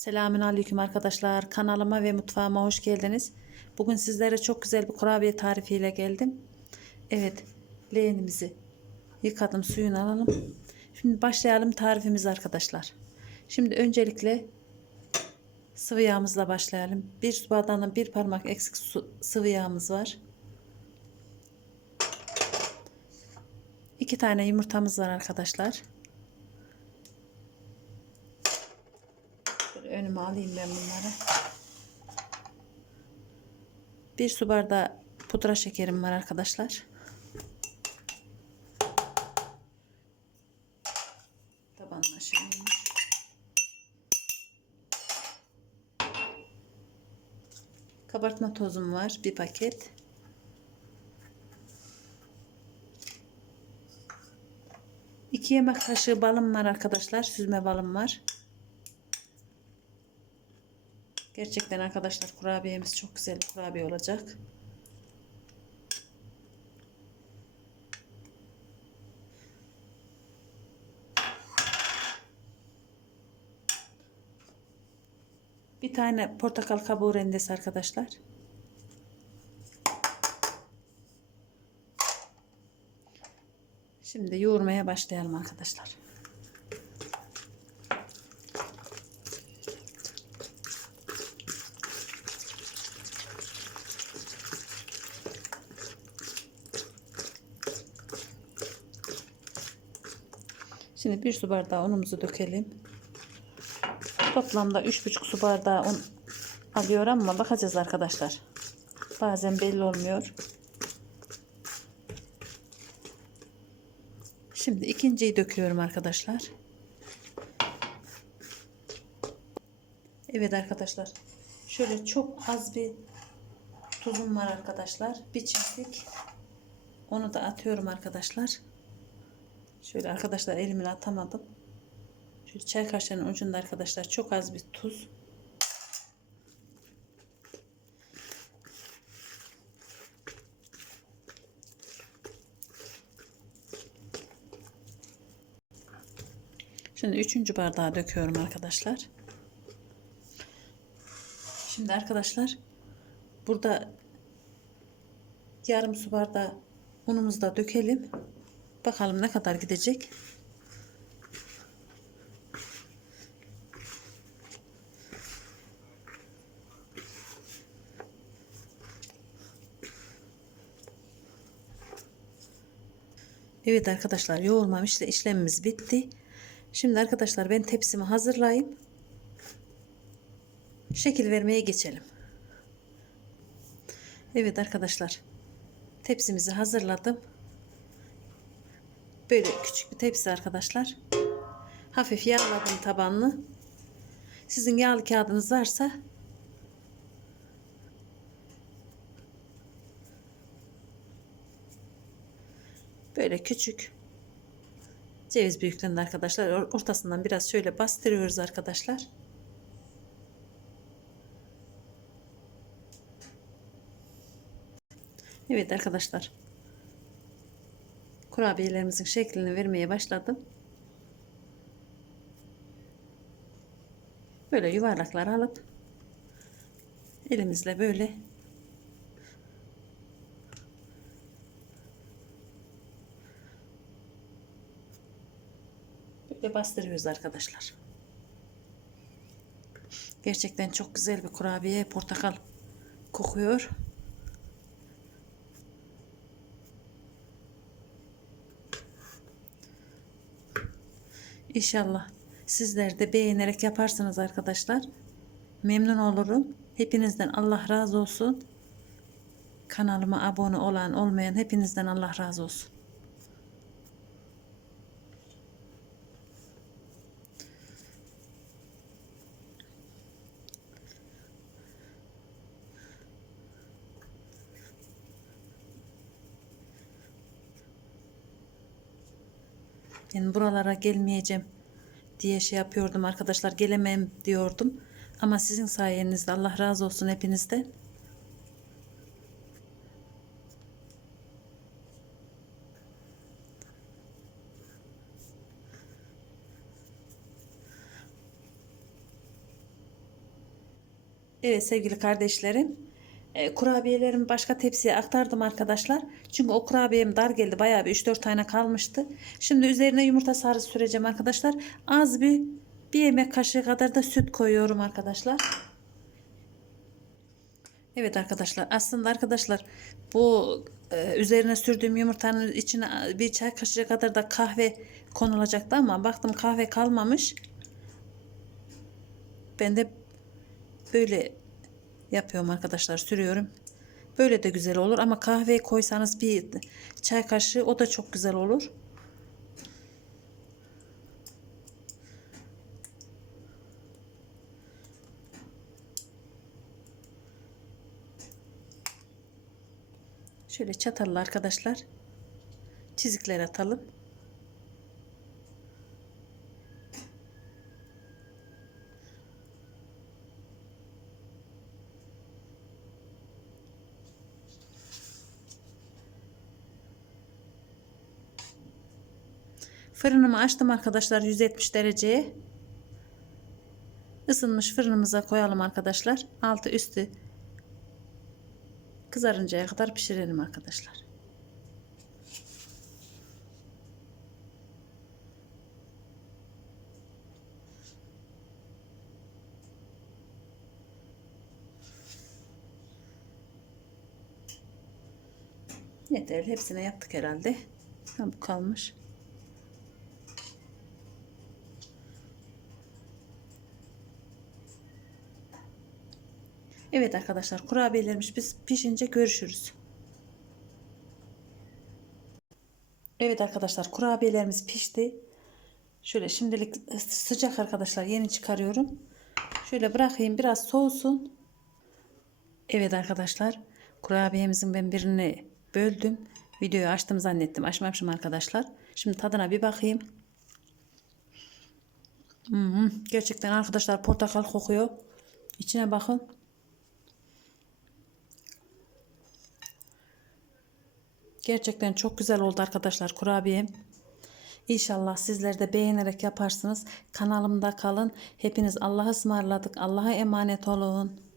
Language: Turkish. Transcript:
Selamün aleyküm arkadaşlar. Kanalıma ve mutfağıma hoş geldiniz. Bugün sizlere çok güzel bir kurabiye tarifiyle geldim. Evet, leğenimizi yıkadım, suyunu alalım. Şimdi başlayalım tarifimiz arkadaşlar. Şimdi öncelikle sıvı yağımızla başlayalım. Bir su bardağına bir parmak eksik su, sıvı yağımız var. İki tane yumurtamız var arkadaşlar. Önüme alayım ben bunları. Bir su bardağı pudra şekerim var arkadaşlar. Tabanlaşıyormuş. Kabartma tozum var. Bir paket. İki yemek kaşığı balım var arkadaşlar. Süzme balım var. Gerçekten arkadaşlar kurabiyemiz çok güzel bir kurabiye olacak. Bir tane portakal kabuğu rendesi arkadaşlar. Şimdi yoğurmaya başlayalım arkadaşlar. Şimdi bir su bardağı unumuzu dökelim. Toplamda 3,5 su bardağı un alıyor ama bakacağız arkadaşlar. Bazen belli olmuyor. Şimdi ikinciyi döküyorum arkadaşlar. Evet arkadaşlar. Şöyle çok az bir tuzum var arkadaşlar. Bir çimdik. Onu da atıyorum arkadaşlar. Şöyle arkadaşlar elimle atamadım. Şöyle çay kaşığının ucunda arkadaşlar çok az bir tuz. Şimdi üçüncü bardağı döküyorum arkadaşlar. Şimdi arkadaşlar burada yarım su bardağı unumuzu da dökelim. Bakalım ne kadar gidecek. Evet arkadaşlar yoğurmam işte işlemimiz bitti. Şimdi arkadaşlar ben tepsimi hazırlayayım. Şekil vermeye geçelim. Evet arkadaşlar tepsimizi hazırladım. Böyle küçük bir tepsi arkadaşlar. Hafif yağladım tabanını. Sizin yağlı kağıdınız varsa böyle küçük ceviz büyüklüğünde arkadaşlar ortasından biraz şöyle bastırıyoruz arkadaşlar. Evet arkadaşlar kurabiyelerimizin şeklini vermeye başladım. Böyle yuvarlaklar alıp elimizle böyle böyle bastırıyoruz arkadaşlar. Gerçekten çok güzel bir kurabiye portakal kokuyor. İnşallah sizler de beğenerek yaparsınız arkadaşlar. Memnun olurum. Hepinizden Allah razı olsun. Kanalıma abone olan olmayan hepinizden Allah razı olsun. Yani buralara gelmeyeceğim diye şey yapıyordum arkadaşlar. Gelemem diyordum. Ama sizin sayenizde Allah razı olsun hepinizden. Evet sevgili kardeşlerim. E, kurabiyelerimi başka tepsiye aktardım arkadaşlar. Çünkü o kurabiyem dar geldi. Bayağı bir 3-4 tane kalmıştı. Şimdi üzerine yumurta sarısı süreceğim arkadaşlar. Az bir bir yemek kaşığı kadar da süt koyuyorum arkadaşlar. Evet arkadaşlar aslında arkadaşlar bu e, üzerine sürdüğüm yumurtanın içine bir çay kaşığı kadar da kahve konulacaktı ama baktım kahve kalmamış. Ben de böyle yapıyorum arkadaşlar sürüyorum. Böyle de güzel olur ama kahve koysanız bir çay kaşığı o da çok güzel olur. Şöyle çatalla arkadaşlar çizikler atalım. Fırınımı açtım arkadaşlar 170 dereceye. Isınmış fırınımıza koyalım arkadaşlar. Altı üstü kızarıncaya kadar pişirelim arkadaşlar. Yeterli. Hepsine yaptık herhalde. Ha, bu kalmış. Evet arkadaşlar kurabiyelerimiz biz pişince görüşürüz. Evet arkadaşlar kurabiyelerimiz pişti. Şöyle şimdilik sıcak arkadaşlar yeni çıkarıyorum. Şöyle bırakayım biraz soğusun. Evet arkadaşlar kurabiyemizin ben birini böldüm. Videoyu açtım zannettim. Açmamışım arkadaşlar. Şimdi tadına bir bakayım. Hmm, gerçekten arkadaşlar portakal kokuyor. İçine bakın. Gerçekten çok güzel oldu arkadaşlar kurabiyem. İnşallah sizler de beğenerek yaparsınız. Kanalımda kalın. Hepiniz Allah'a ısmarladık. Allah'a emanet olun.